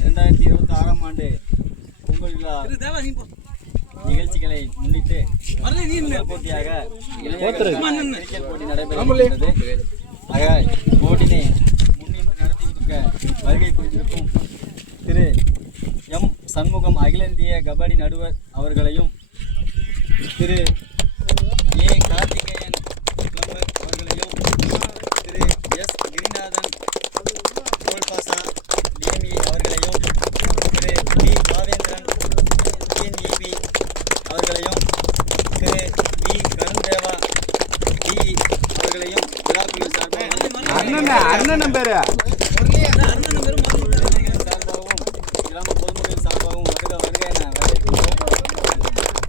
2026ஆம் ஆண்டு பொங்கல் விழா நிகழ்ச்சிகளை முன்னிட்டு போட்டியாக கிரிக்கெட் போட்டி நடைபெறுகிறது. போட்டினை முன்னின்று நடத்தி கொடுக்க வருகை குறித்திருக்கும் திரு எம் சண்முகம் அகில இந்திய கபடி நடுவர் அவர்களையும் திரு ஏ கார்த்திகேயன் அவர்களையும் திரு எஸ் கிரிநாதன் கோல்பாசா டிஎம்இ அவர்களையும் திரு டி ராவேந்திரன் டிஎன்இபி அவர்களையும் திரு டி கருந்தேவா டிஇ அவர்களையும் விழாக்குழு சார்பாகவும் கிராம பொதுமக்கள் சார்பாகவும் வருக வருக என வரவேற்கிறோம்.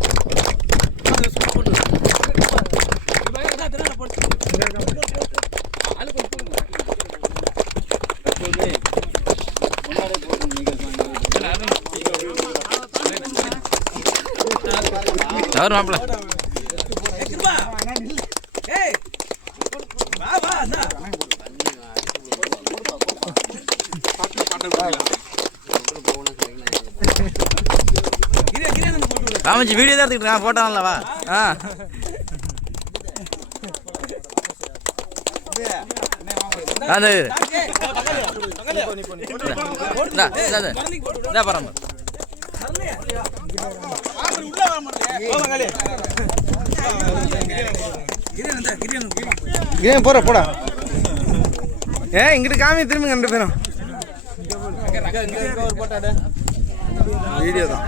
ராமஜி வீடியோ தான் எடுத்துக்கிட்டு போட்டோ இல்லவா? போற போடா இங்கிட்டு காமி திரும்பி கண்டு போயிடும் வீடியோ தான்.